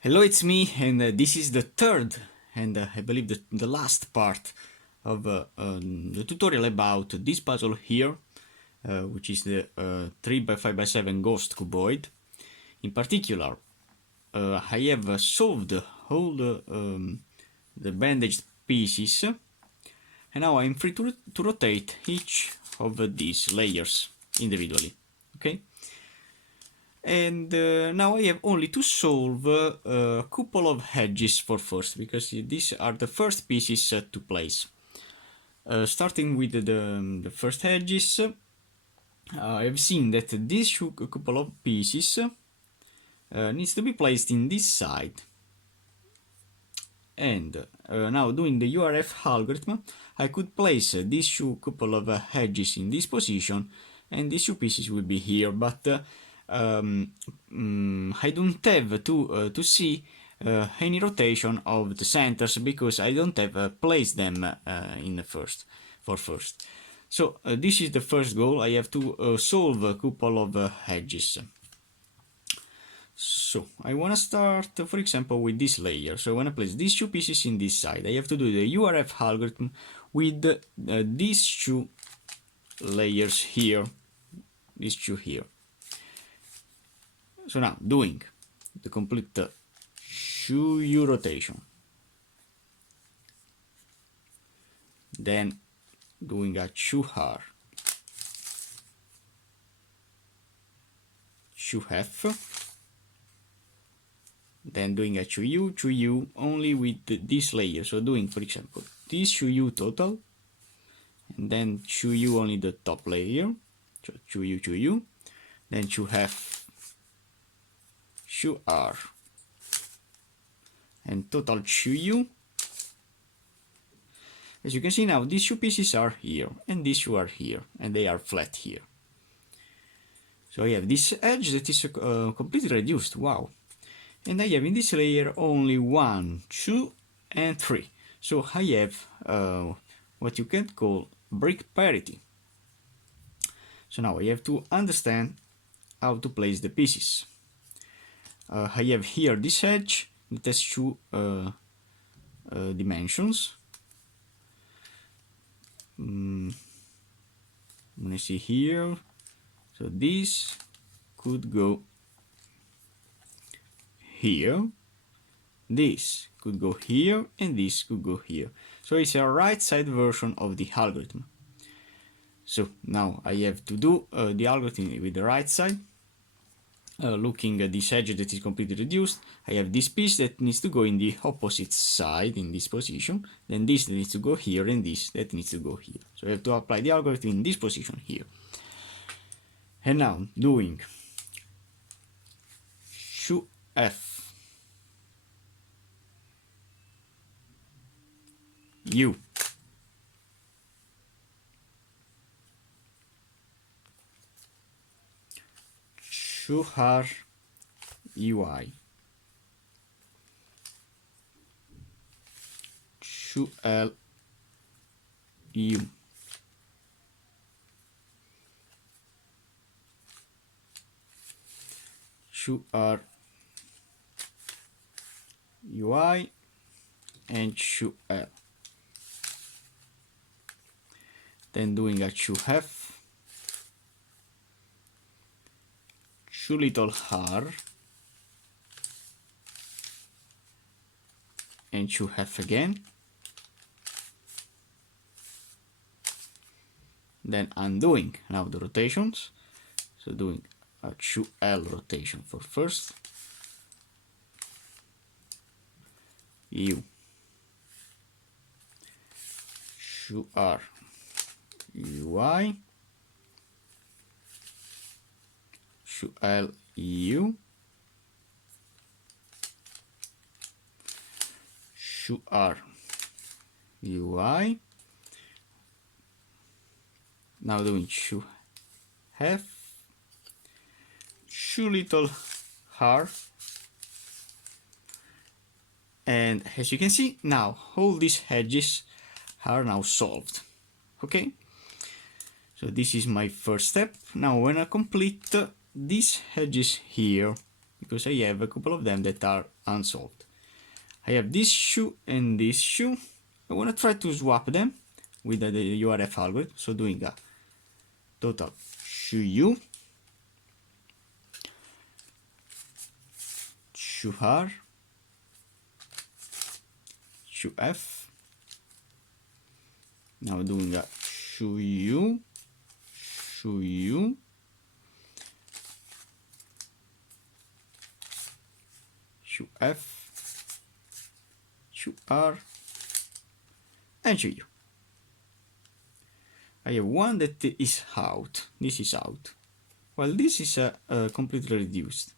Hello, it's me, and this is the third and I believe the last part of the tutorial about this puzzle here, which is the 3x5x7 Ghost Cuboid. In particular, I have solved all the bandaged pieces, and now I'm free to rotate each of these layers individually. Okay? And now I have only to solve a couple of edges for first, because these are the first pieces to place. Starting with the first edges, I've seen that this couple of pieces needs to be placed in this side. And now doing the URF algorithm, I could place these couple of edges in this position, and these two pieces will be here, but I don't have to see any rotation of the centers, because I don't have placed them in the first. So this is the first goal. I have to solve a couple of edges. So I want to start, for example, with this layer. So I want to place these two pieces in this side. I have to do the URF algorithm with these two layers here, these two here. So now doing the complete 2U rotation, then doing a 2R, 2F, then doing a 2U, 2U only with this layer. So doing, for example, this 2U total, and then 2U only the top layer, so 2U, 2U, then 2F, 2R, and total 2U. As you can see now, these two pieces are here, and these two are here, and they are flat here. So I have this edge that is completely reduced, wow. And I have in this layer only 1, 2, and 3. So I have what you can call brick parity. So now I have to understand how to place the pieces. I have here this edge that has two dimensions. I'm gonna see here. So this could go here, this could go here, and this could go here. So it's a right side version of the algorithm. So now I have to do the algorithm with the right side. Looking at this edge that is completely reduced, I have this piece that needs to go in the opposite side in this position, then this needs to go here, and this that needs to go here. So I have to apply the algorithm in this position here. And now doing 2F, U, R, UI, 2L, U, 2R, UI, and 2L. Then doing a 2F, 2 little R, and 2F again. Then undoing now the rotations. So doing a 2L rotation for first, U, 2R, UI, 2L, U, 2R, UI. Now doing 2F, 2 little R, and as you can see now all these edges are now solved. Okay, so this is my first step. Now when I complete these edges here, because I have a couple of them that are unsolved. I have this shoe and this shoe. I want to try to swap them with the URF algorithm, so doing a total shoe U, shoe R, shoe F. Now doing a shoe U, shoe U, shoe F, shoe R, and shoe U. I have one that is out. This is out. Well, this is completely reduced.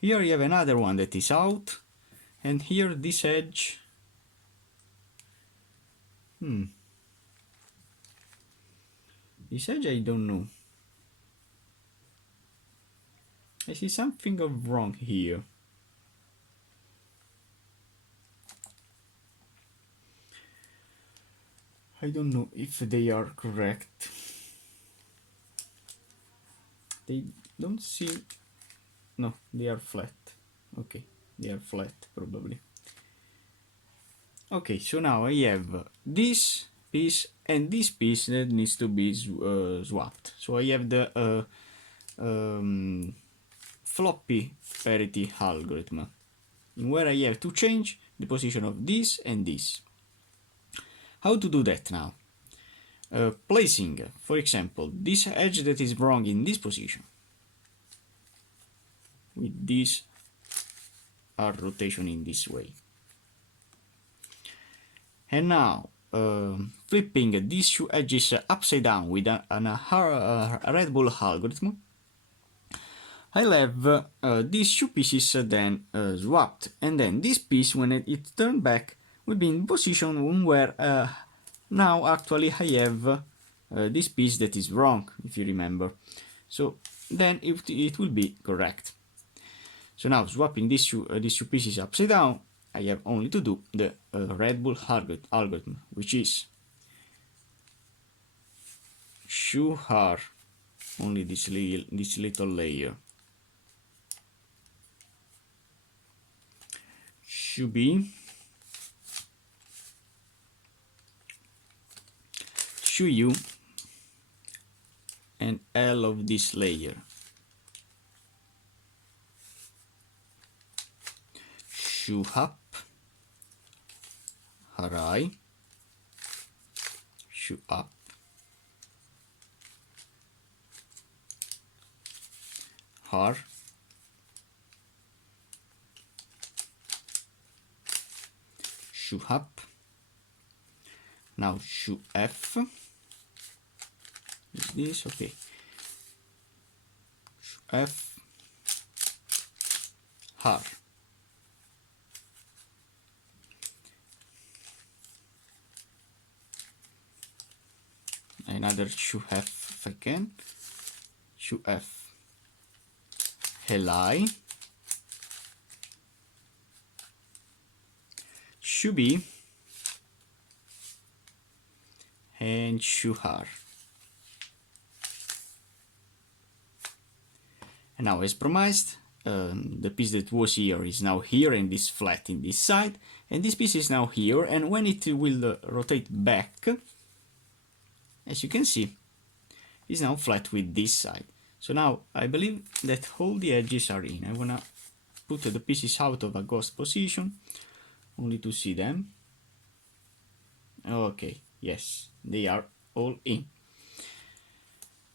Here you have another one that is out, and here this edge. This edge I don't know. I see something of wrong here. I don't know if they are correct. They don't seem... No, they are flat. Okay, they are flat probably. Okay, so now I have this piece and this piece that needs to be swapped. So I have the floppy parity algorithm, where I have to change the position of this and this. How to do that now? Placing, for example, this edge that is wrong in this position with this R rotation in this way. And now flipping these two edges upside down with a Red Bull algorithm, I'll have these two pieces then swapped, and then this piece, when it turned back, will be in position where now actually I have this piece that is wrong, if you remember. So then it will be correct. So now swapping these two pieces upside down, I have only to do the Red Bull algorithm, which is shoe R, only this little layer, shoe B, shoe U, and L of this layer, shoe up, RI, shoe up, R, shoe up. Now shoe F. Is this okay? Shoe F, R. Another shoe F if I can. Shoe F, Li, shoe B, and shoe R. And now, as promised, the piece that was here is now here and is flat in this side, and this piece is now here, and when it will rotate back, as you can see, is now flat with this side. So now I believe that all the edges are in. I wanna put the pieces out of a ghost position only to see them. Okay, yes, they are all in.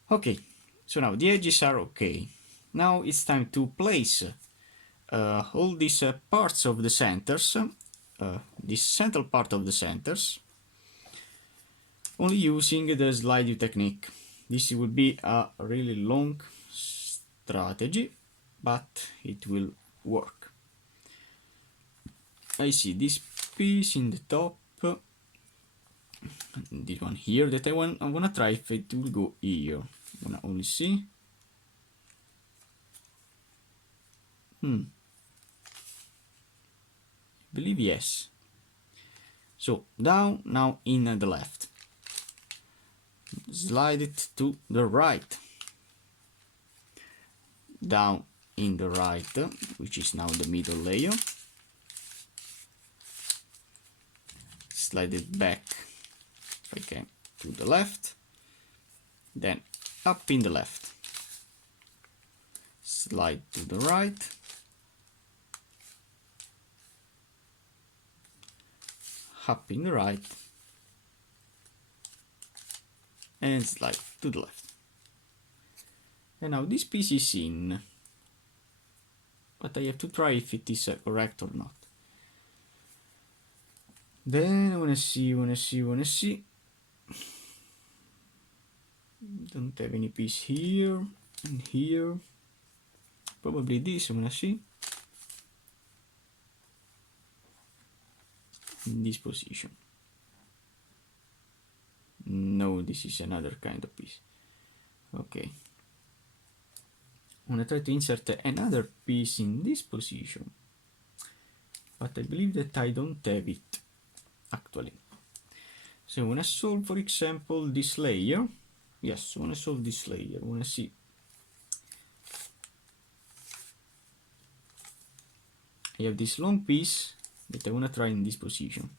Okay, so now the edges are okay. Now it's time to place all these parts of the centers, this central part of the centers, only using the slide view technique. This will be a really long strategy, but it will work. I see this piece in the top, this one here that I wanna try if it will go here. I wanna only see. I believe yes. So down, now in the left. Slide it to the right. Down in the right, which is now the middle layer. Slide it back, if I can, to the left. Then up in the left. Slide to the right. Up in the right. And slide to the left. And now this piece is in, but I have to try if it is correct or not. Then I wanna see. Don't have any piece here and here. Probably this, I wanna see. In this position. No, this is another kind of piece. Okay. I'm gonna try to insert another piece in this position, but I believe that I don't have it actually. So I wanna solve, for example, this layer. Yes, I wanna solve this layer. I wanna see. I have this long piece that I wanna try in this position.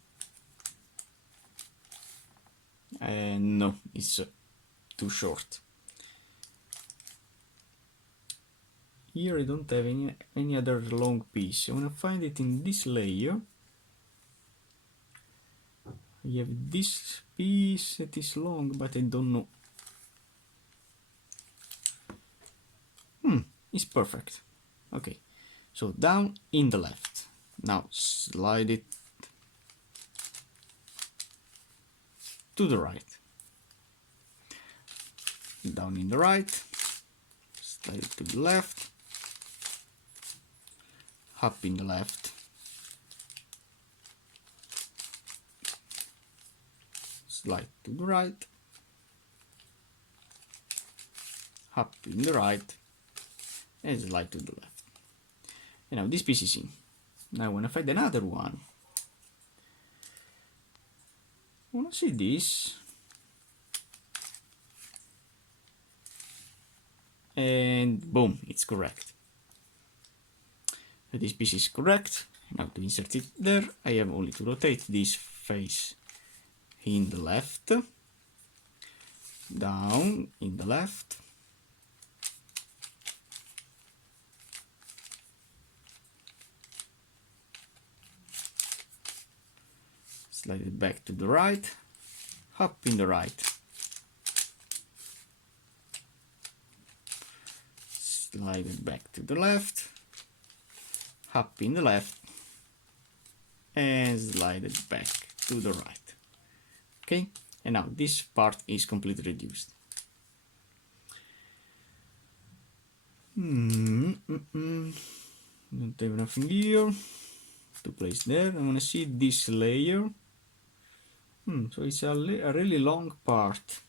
And no, it's too short. Here I don't have any other long piece. I want to find it in this layer. I have this piece that is long, but I don't know. It's perfect. Okay, so down in the left. Now slide it to the right. Down in the right. Slide it to the left. Up in the left. Slide to the right. Up in the right. And slide to the left. And now this piece is in. Now I want to find another one. I want to see this. And boom, it's correct. So this piece is correct. Now to insert it there, I have only to rotate this face in the left, down in the left, slide it back to the right, up in the right, slide it back to the left, up in the left, and slide it back to the right. Okay, and now this part is completely reduced. Don't have nothing here to place there. I want to see this layer. So it's a really long part.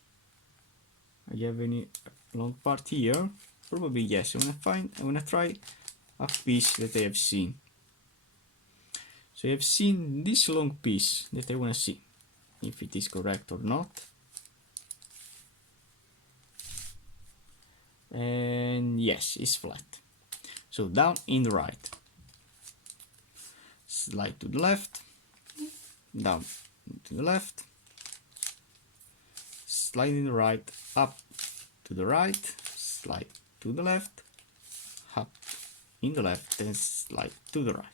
I have any long part here? Probably yes. I wanna try a piece that I have seen. So I have seen this long piece that I wanna see if it is correct or not. And yes, it's flat. So down in the right. Slide to the left. Down to the left. Slide in the right. Up to the right. Slide to the left. Up in the left. And slide to the right.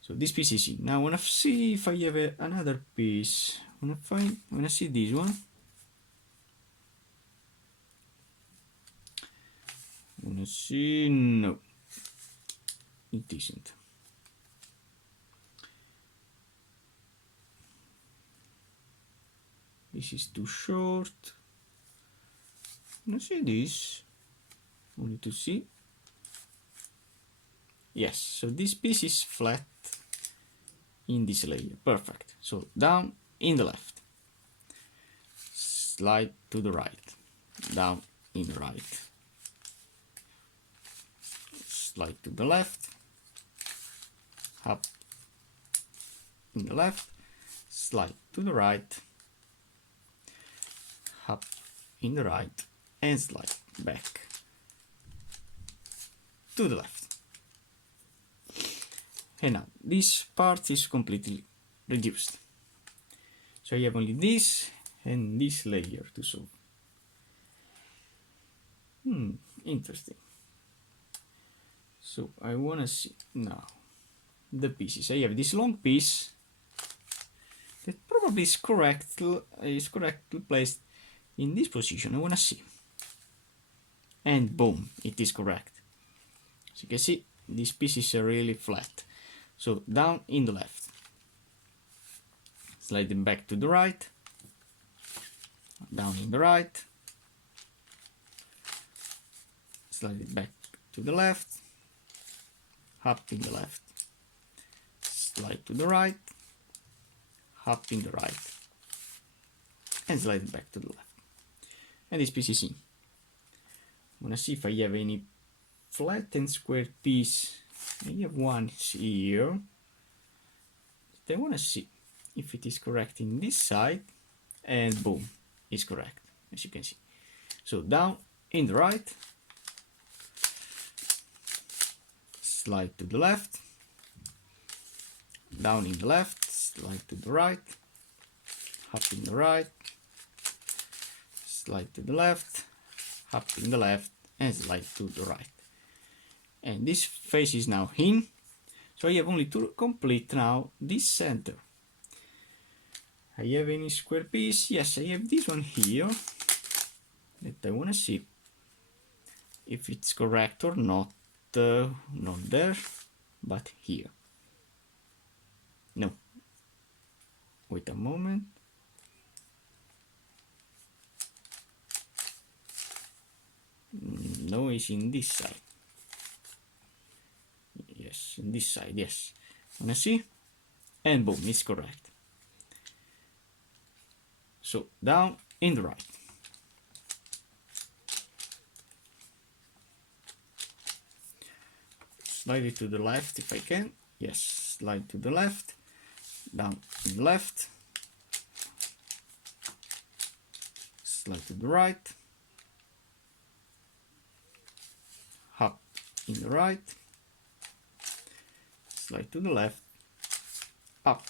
So this piece is in. Now I wanna see if I have another piece. I wanna see this one. I wanna see, no, it isn't. This is too short. I wanna see this. Only to see. Yes, so this piece is flat in this layer. Perfect. So down in the left. Slide to the right. Down in the right. Slide to the left. Up in the left. Slide to the right. Up in the right. And slide back to the left. And now this part is completely reduced. So I have only this and this layer to solve. Interesting. So I wanna see now the pieces. I have this long piece that probably is correctly placed in this position. I wanna see. And boom, it is correct. As you can see, these pieces are really flat. So down in the left. Slide them back to the right. Down in the right. Slide it back to the left. Up in the left. Slide to the right. Up in the right. And slide it back to the left. And this piece is in. I wanna see if I have any flat and square piece. I have one here. I wanna see if it is correct in this side, and boom, it's correct, as you can see. So down in the right, slide to the left, down in the left, slide to the right, up in the right, slide to the left, up in the left, and slide to the right. And this face is now in, so I have only to complete now this center. I have any square piece? Yes, I have this one here that I want to see if it's correct or not. Not there, but here. No. Wait a moment. No, it's in this side. Yes, in this side, yes. Wanna see? And boom, it's correct. So down in the right. Slide it to the left if I can. Yes, slide to the left. Down in the left. Slide to the right. Up in the right. Slide to the left. Up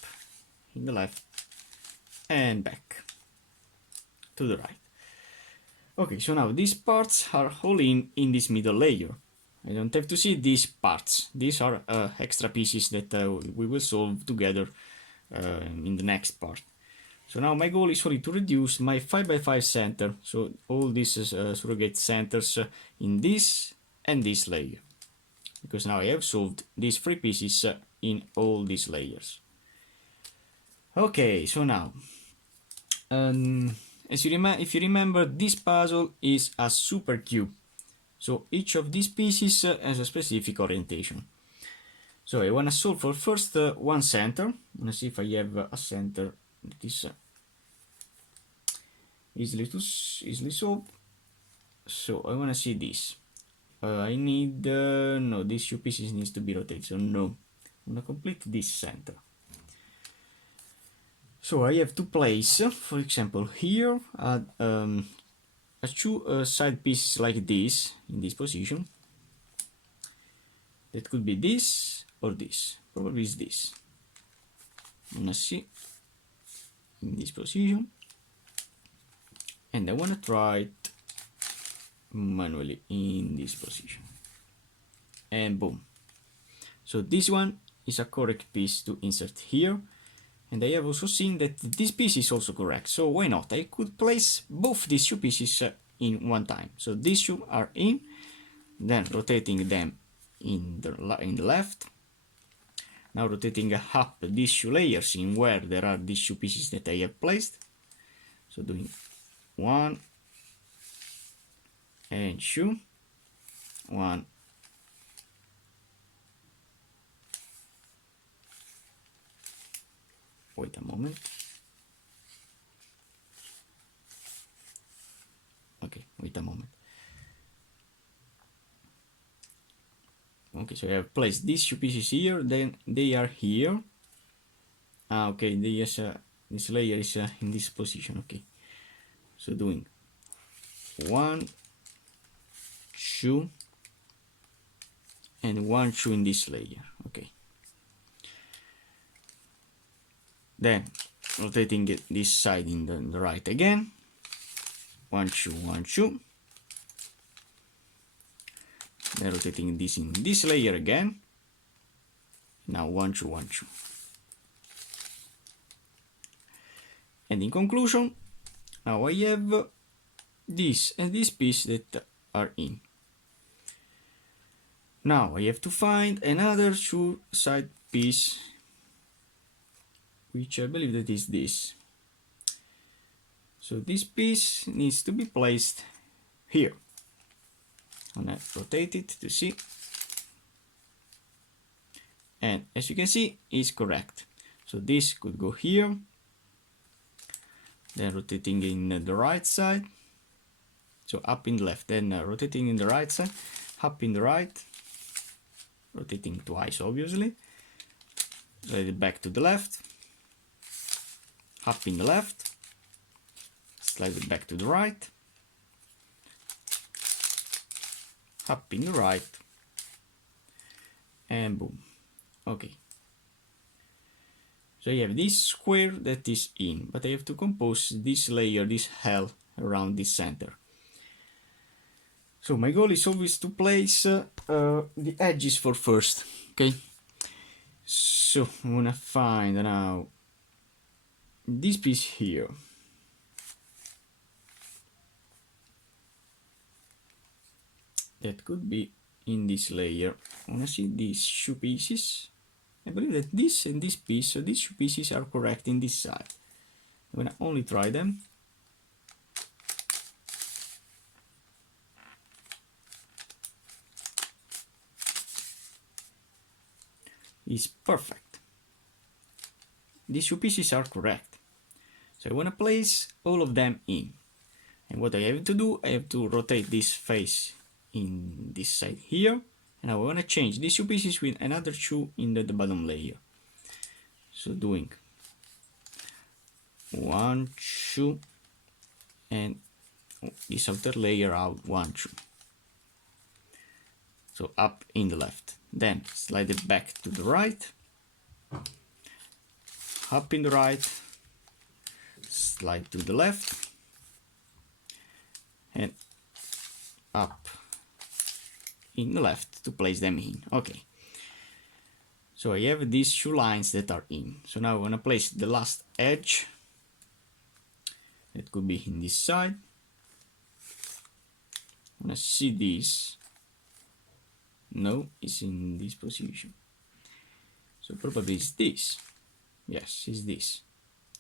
in the left. And back to the right. Okay, so now these parts are all in this middle layer. I don't have to see these parts. These are extra pieces that we will solve together in the next part. So now my goal is only to reduce my 5x5 center, so all these surrogate centers in this and this layer, because now I have solved these three pieces in all these layers. Okay, so now if you remember, this puzzle is a super cube, so each of these pieces has a specific orientation. So I want to solve for first one center. I want to see if I have a center that is easily solved. So I want to see this. I need no, these two pieces needs to be rotated, so no. I'm gonna complete this center. So I have to place, for example, here two side pieces like this in this position. That could be this or this. Probably is this. I'm gonna see in this position, and I wanna try it manually in this position, and boom. So this one is a correct piece to insert here, and I have also seen that this piece is also correct, so why not? I could place both these two pieces in one time. So these two are in, then rotating them in the left. Now rotating up these two layers in where there are these two pieces that I have placed. So doing 1 and 2, 1 wait a moment. Okay, wait a moment. Okay, so I have placed these two pieces here, then they are here. Okay, this layer is in this position. Okay, so doing 1, 2, and 1, 2 in this layer. Okay. Then rotating this side in the right again. 1, 2, 1, 2. Then rotating this in this layer again. Now 1, 2, 1, 2. And in conclusion, now I have this and this piece that are in. Now I have to find another two side piece, which I believe that is this. So this piece needs to be placed here. I'm gonna rotate it to see. And as you can see, it's correct. So this could go here. Then rotating in the right side. So up in the left, then rotating in the right side, up in the right, rotating twice obviously, slide it back to the left, up in the left, slide it back to the right, up in the right, and boom. Okay. So I have this square that is in, but I have to compose this layer, this hell around this center. So my goal is always to place the edges for first, okay? So I'm gonna find now this piece here. That could be in this layer. I wanna see these two pieces. I believe that this and this piece, so these two pieces are correct in this side. I'm gonna only try them. Is perfect. These two pieces are correct. So I want to place all of them in. And what I have to do, I have to rotate this face in this side here. And I want to change these two pieces with another two in the bottom layer. So doing 1, 2, and this outer layer out 1, 2. So up in the left. Then slide it back to the right, up in the right, slide to the left, and up in the left to place them in. Okay. So I have these two lines that are in. So now I want to place the last edge. It could be in this side. I want to see this. No, it's in this position. So probably it's this. Yes, it's this.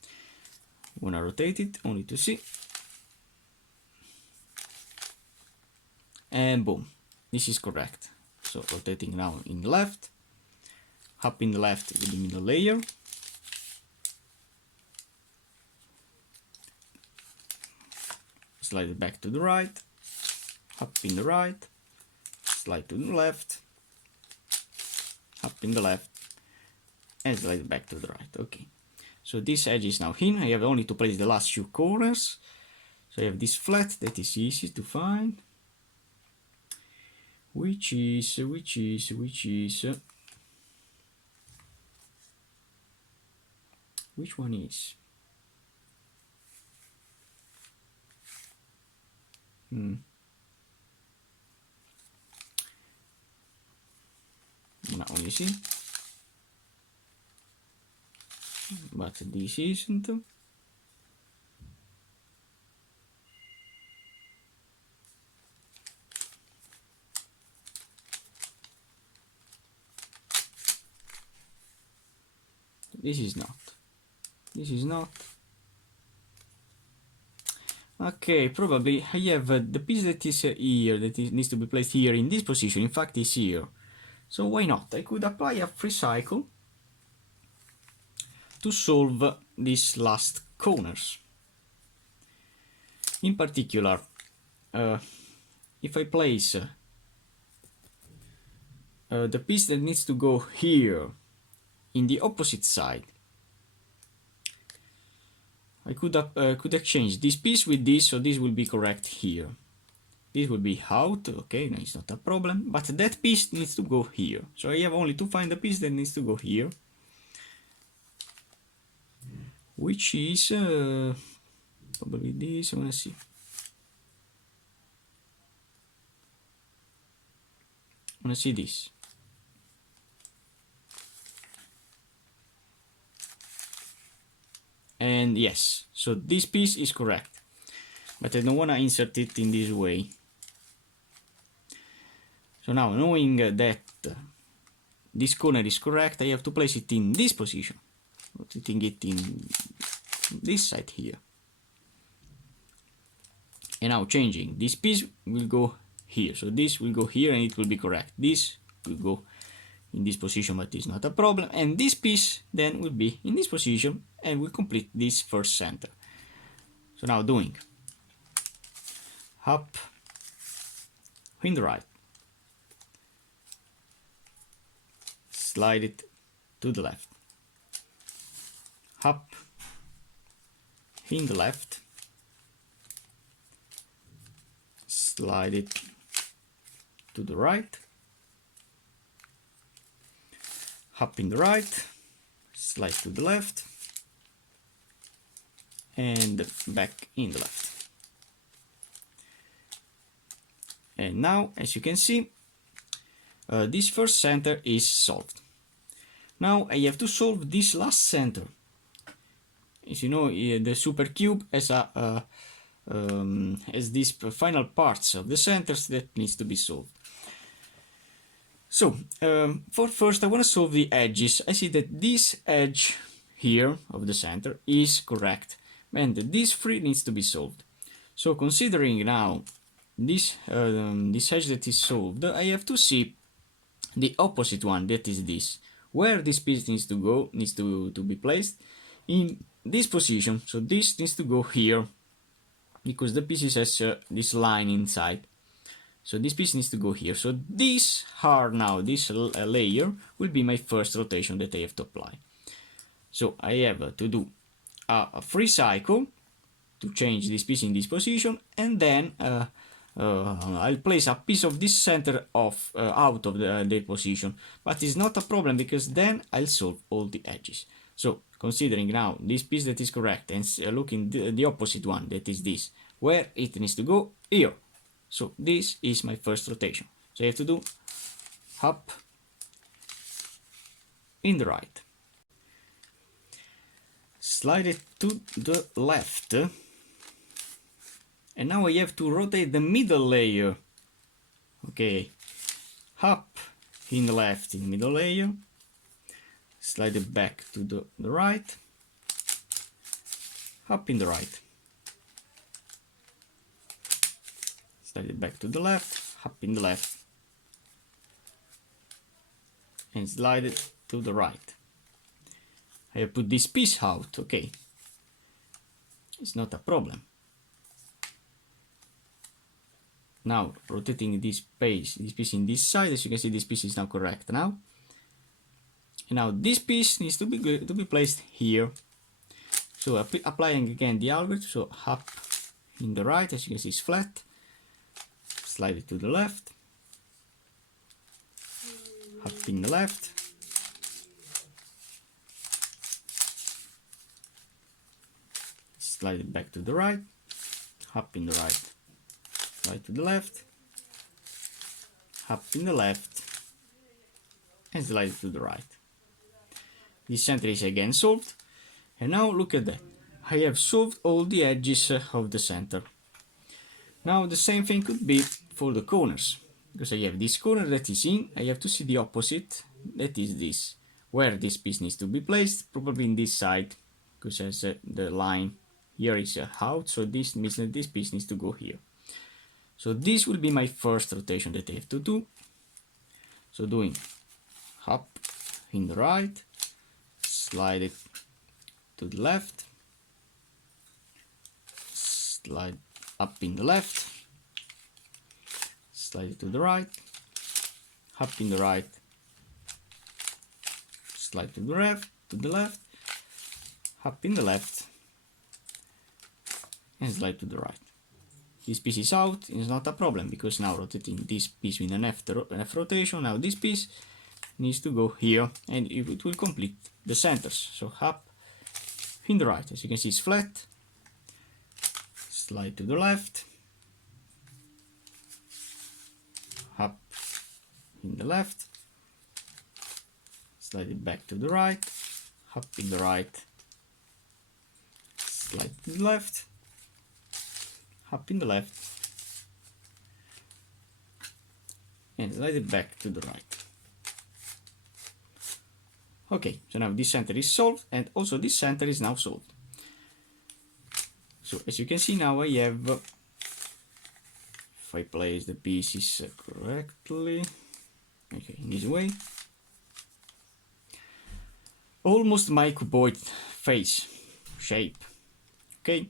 I want to rotate it only to see. And boom, this is correct. So rotating now in the left, up in the left with the middle layer. Slide it back to the right, up in the right, slide to the left, up in the left, and slide it back to the right. Okay, so this edge is now in. I have only to place the last two corners. So I have this flat that is easy to find, which is which one is? Now you see, but this isn't. This is not. This is not. Okay, probably I have the piece that is here, that needs to be placed here in this position. In fact, is here. So why not? I could apply a free cycle to solve these last corners. In particular, if I place the piece that needs to go here in the opposite side, I could exchange this piece with this, so this will be correct here. this will be out, okay, no, it's not a problem, but that piece needs to go here. So I have only to find the piece that needs to go here, which is probably this. I wanna see. This. And yes, so this piece is correct, but I don't want to insert it in this way. So now, knowing that this corner is correct, I have to place it in this position, putting it in this side here. And now changing, this piece will go here, so this will go here and it will be correct. This will go in this position, but it's not a problem, and this piece then will be in this position and will complete this first center. So now doing up in the right, slide it to the left, up in the left, slide it to the right, up in the right, slide to the left, and back in the left. And now, as you can see, this first center is solved. Now I have to solve this last center. As you know, the super cube has these final parts of the centers that needs to be solved. So for first I want to solve the edges. I see that this edge here of the center is correct, and this 3 needs to be solved. So considering now this edge that is solved, I have to see the opposite one, that is this, where this piece needs to go, needs to be placed in this position. So this needs to go here, because the piece has this line inside. So this piece needs to go here. So this layer will be my first rotation that I have to apply. So I have to do a free cycle to change this piece in this position, and then I'll place a piece of this center out of their position, but it's not a problem because then I'll solve all the edges. So considering now this piece that is correct and looking the opposite one, that is this, where it needs to go, here. So this is my first rotation. So I have to do up in the right, slide it to the left, and now I have to rotate the middle layer. Okay, up in the left in the middle layer, slide it back to the right, up in the right, slide it back to the left, up in the left, and slide it to the right. I have put this piece out, okay, it's not a problem. Now rotating this piece in this side, as you can see this piece is now correct now. And now this piece needs to be placed here. So applying again the algorithm, so up in the right, as you can see it's flat, slide it to the left, up in the left, slide it back to the right, up in the right, slide to the left, up in the left, and slide it to the right. This center is again solved, and now look at that. I have solved all the edges of the center. Now the same thing could be for the corners, because I have this corner that is in, I have to see the opposite, that is this, where this piece needs to be placed, probably in this side, because as the line here is out, so this means that this piece needs to go here. So this will be my first rotation that I have to do. So doing up in the right, slide it to the left, slide up in the left, slide it to the right, up in the right, slide to the left, up in the left, and slide to the right. this piece is out, it's not a problem, because now rotating this piece with an F rotation, now this piece needs to go here, and it will complete the centers. So up in the right, as you can see, it's flat, slide to the left, up in the left, slide it back to the right, up in the right, slide to the left, up in the left, and slide it back to the right. Okay, so now this center is solved, and also this center is now solved. So as you can see now I have, if I place the pieces correctly, okay, in this way, almost my cuboid face shape. Okay,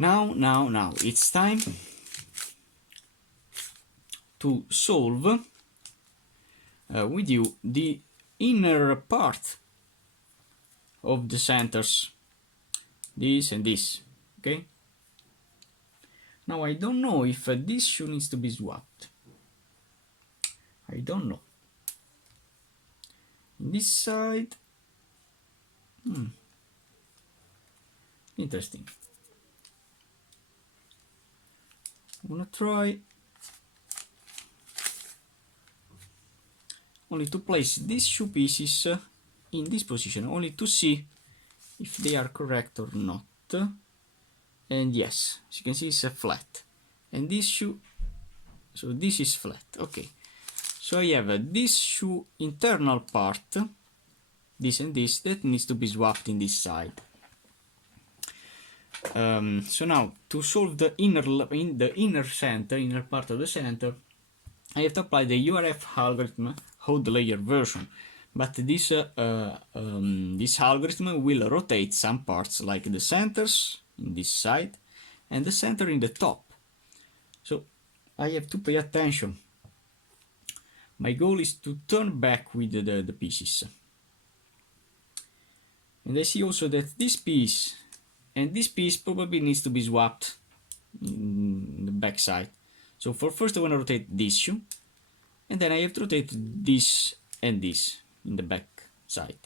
now it's time to solve with you the inner part of the centers, this and this. Okay, now I don't know if this shoe needs to be swapped. I don't know. This side, interesting. I'm gonna try only to place these two pieces in this position, only to see if they are correct or not. And yes, as you can see, it's flat, and this shoe, so this is flat. Okay, so I have this shoe internal part, this and this, that needs to be swapped in this side. So now to solve the inner center, inner part of the center, I have to apply the URF algorithm, hot layer version. But this this algorithm will rotate some parts, like the centers in this side and the center in the top. So I have to pay attention. My goal is to turn back with the pieces. And I see also that this piece and this piece probably needs to be swapped in the back side. So for first I want to rotate this shoe, and then I have to rotate this and this in the back side.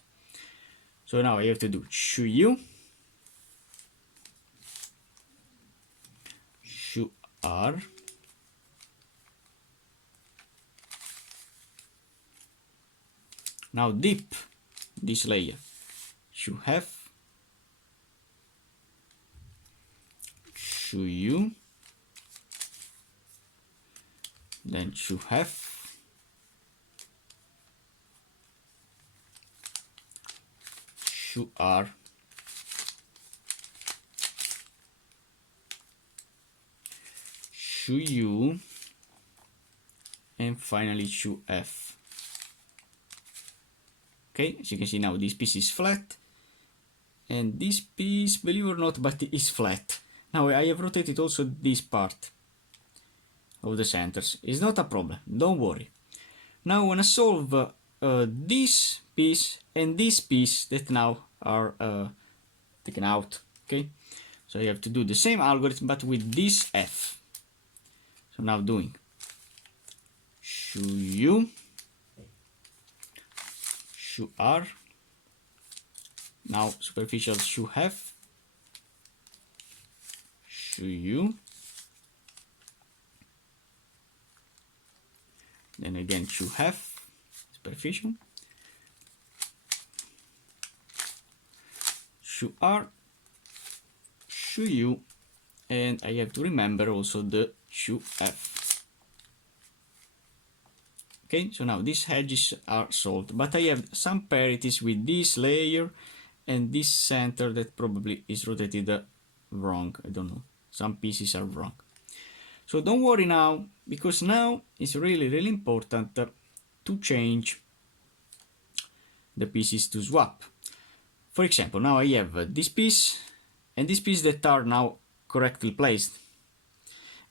So now I have to do shoe U, shoe R, now dip this layer, shoe F, shoe U, then shoe F, shoe R, shoe U, and finally shoe F. Okay, as you can see now this piece is flat, and this piece, believe it or not, but it is flat. Now I have rotated also this part of the centers. It's not a problem, don't worry. Now I want to solve this piece and this piece that now are taken out. Okay, so you have to do the same algorithm but with this F. So now doing shoe U, shoe R, now superficial shoe F, shoe U, then again shoe F, superficial, shoe R, shoe U, and I have to remember also the shoe F. Okay, so now these edges are solved, but I have some parities with this layer and this center that probably is rotated wrong. I don't know, some pieces are wrong. So don't worry now, because now it's really important to change the pieces to swap. For example, now I have this piece and this piece that are now correctly placed,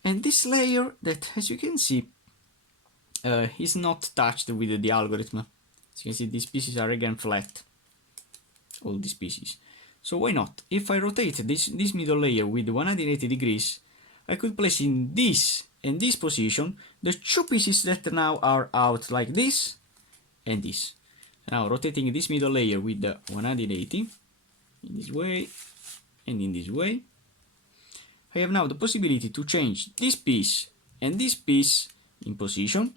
and this layer that, as you can see, is not touched with the algorithm. As you can see, these pieces are again flat, all these pieces. So why not? If I rotate this middle layer with 180 degrees, I could place in this and this position the two pieces that now are out like this and this. Now rotating this middle layer with the 180 in this way and in this way, I have now the possibility to change this piece and this piece in position,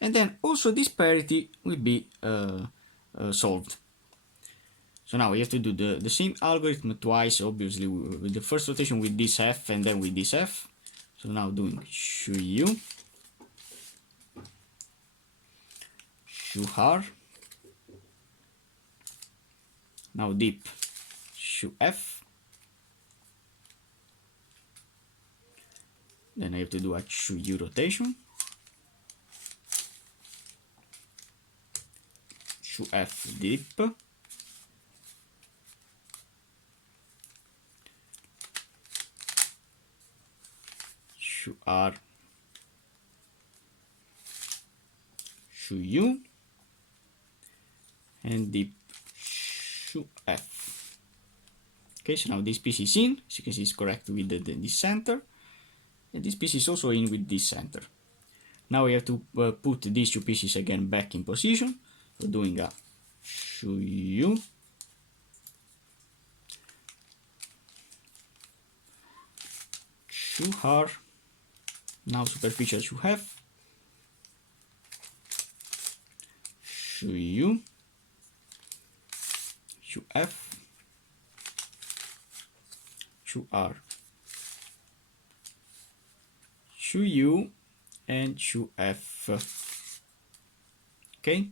and then also this parity will be solved. So now we have to do the same algorithm twice, obviously with the first rotation with this F and then with this F. So now doing shoe U, shoe R, now deep shoe F, then I have to do a shoe U rotation, shoe F deep, shoe R, shoe U, and deep shoe F. Okay, so now this piece is in, as you can see it's correct with this center, and this piece is also in with this center. Now we have to put these two pieces again back in position, so doing a shoe U, shoe R, now superficial shoe F, shoe U, shoe F, shoe R, shoe U, and shoe F. Okay,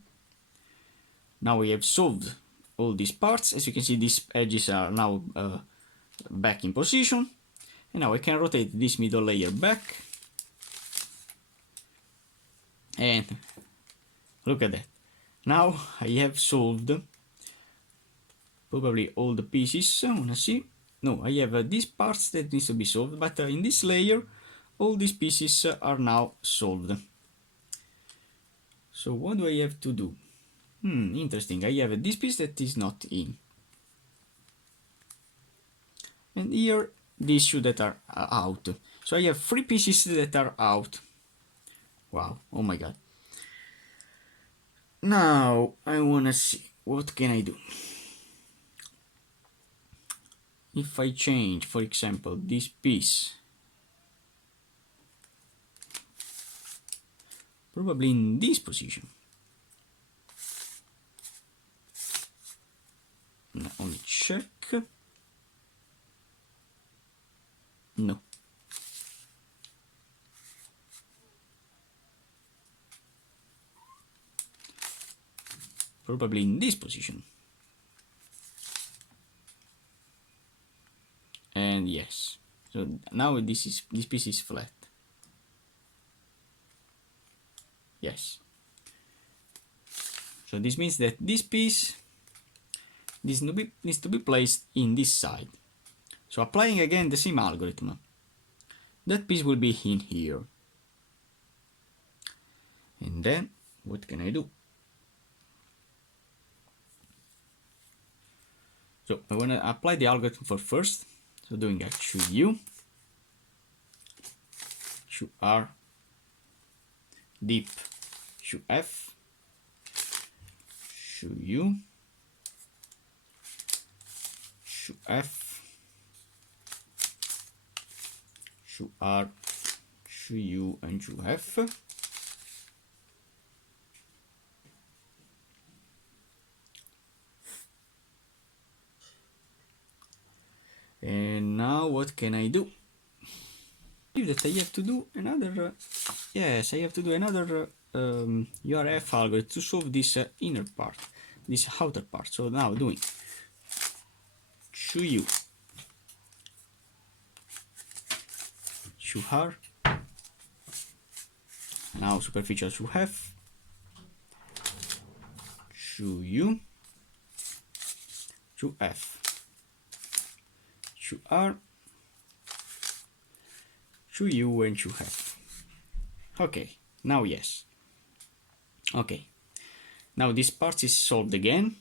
now we have solved all these parts. As you can see, these edges are now back in position, and now I can rotate this middle layer back, and look at that. Now I have solved probably all the pieces. I wanna see. No, I have these parts that needs to be solved, but in this layer all these pieces are now solved. So what do I have to do? Interesting. I have this piece that is not in, and here these two that are out. So I have 3 pieces that are out. Wow, oh my god. Now I wanna see what can I do. If I change, for example, this piece, probably in this position. No, only check. No. Probably in this position. And yes. So now this piece is flat. Yes. So this means that this piece needs to be placed in this side. So applying again the same algorithm, that piece will be in here. And then what can I do? So I want to apply the algorithm for first. So doing a shoe U, shoe R, deep shoe F, shoe U, shoe F, shoe R, shoe U, and shoe F. And now what can I do? I believe that I have to do another, yes, I have to do another URF algorithm to solve this inner part, this outer part. So now doing shoe U, shoe R, now superficial shoe F, shoe U, shoe F, shoe R, shoe U, and shoe F. Okay, now yes. Okay, now this part is solved again.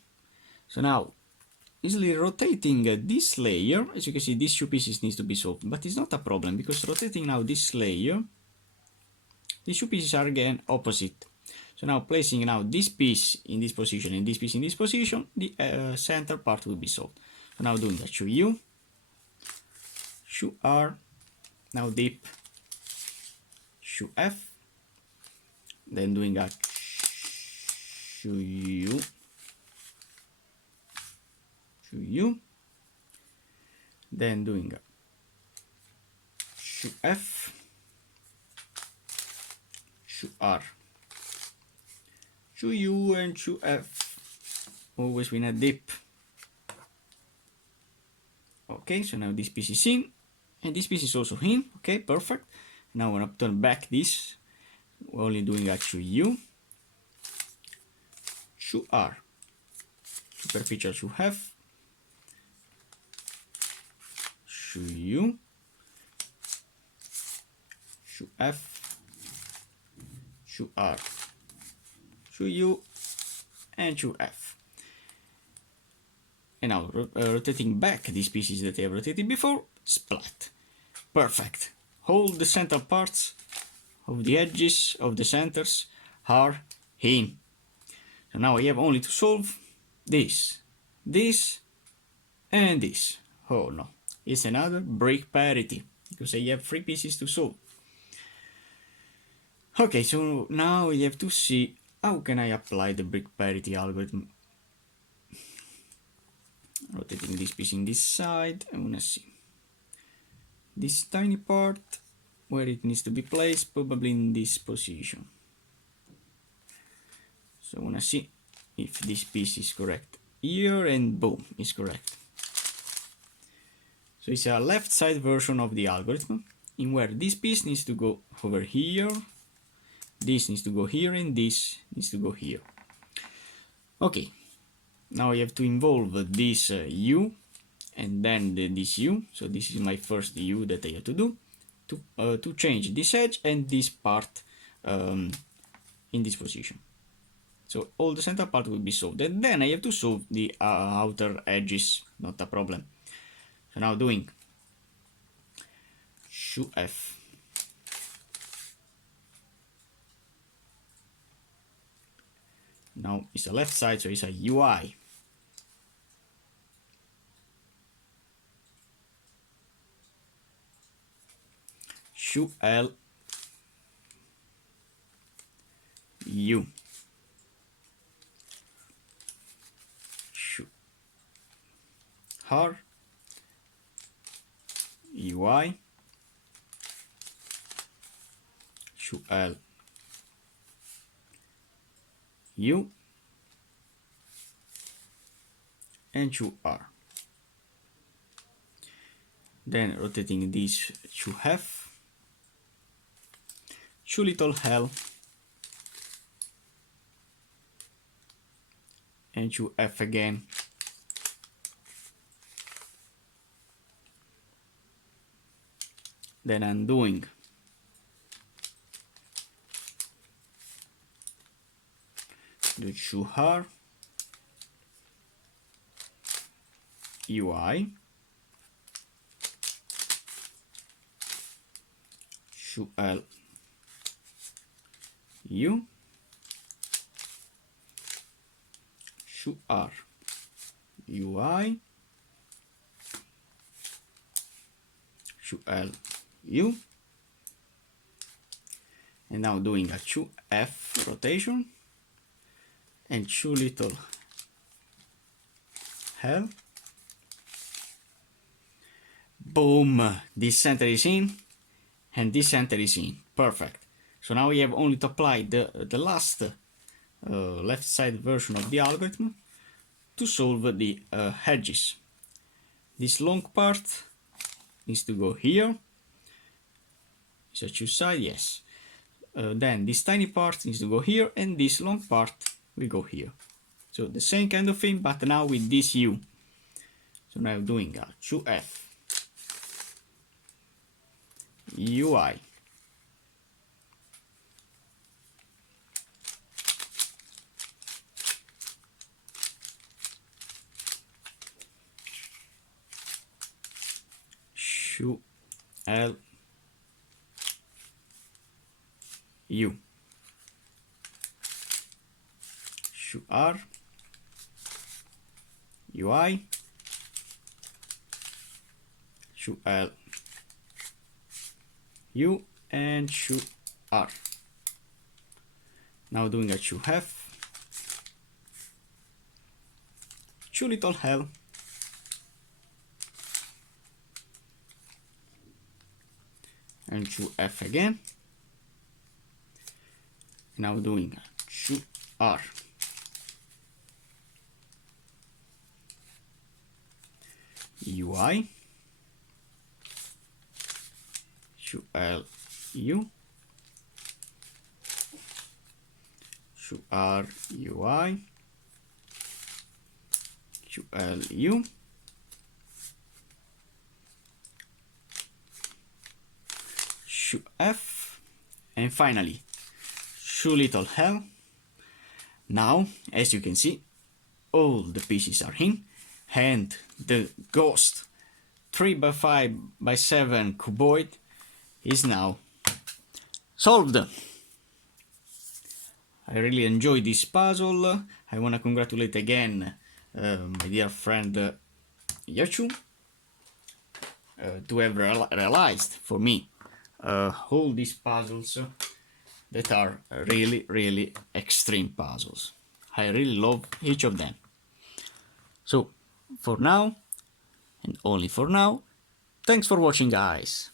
So now easily rotating this layer. As you can see, these two pieces needs to be solved, but it's not a problem because rotating now this layer, these two pieces are again opposite. So now placing now this piece in this position and this piece in this position, the center part will be solved. So now doing a shoe U, shoe R, now dip, shoe F, then doing a shoe U, shoe U, then doing a shoe F, shoe R, shoe U and shoe F, always with a dip. Okay, so now this piece is in, and this piece is also in. Okay, perfect. Now I'm gonna turn back this. We're only doing a shoe U, shoe R, superficial shoe F, shoe U, shoe F, shoe R, shoe U, and shoe F. And now rotating back these pieces that I have rotated before, splat. Perfect. Hold the center parts of the edges of the centers are in. So now I have only to solve this, this, and this. Oh no, it's another brick parity because I have 3 pieces to solve. Okay, so now I have to see how can I apply the brick parity algorithm. Rotating this piece in this side, I wanna see this tiny part where it needs to be placed, probably in this position. So I wanna see if this piece is correct here, and boom, is correct. So it's a left side version of the algorithm in where this piece needs to go over here, this needs to go here, and this needs to go here. Okay, now I have to involve this U and then this U. So this is my first U that I have to do to change this edge and this part in this position. So all the center part will be solved, and then I have to solve the outer edges, not a problem. So now doing shoe F, now it's a left side, so it's a UI, shoe L, U, shoe R, UI, shoe L, U, and shoe R. Then rotating this shoe F, shoe little L, and shoe F again. Then undoing the shoe R, UI, shoe L, U, shoe R, UI, shoe L, U, and now doing a shoe F rotation and shoe little L. Boom! This center is in and this center is in. Perfect. So now we have only to apply the last left side version of the algorithm to solve the edges. This long part needs to go here. Is a two side? Yes. Then this tiny part needs to go here, and this long part will go here. So the same kind of thing, but now with this U. So now doing a 2F UI Shu L U. Shu R UI. Shu L U and Shu R. Now doing a Shu F, Shu little L, and Shu F again. Now doing a Shu R, UI, Shu L U, Shu R UI, Shu L U, Shu F, and finally Shu little L. Now, as you can see, all the pieces are in, and the ghost 3x5x7 cuboid is now solved. I really enjoyed this puzzle. I want to congratulate again my dear friend Yachu to have realized for me all these puzzles that are really extreme puzzles. I really love each of them. So for now, and only for now, thanks for watching, guys.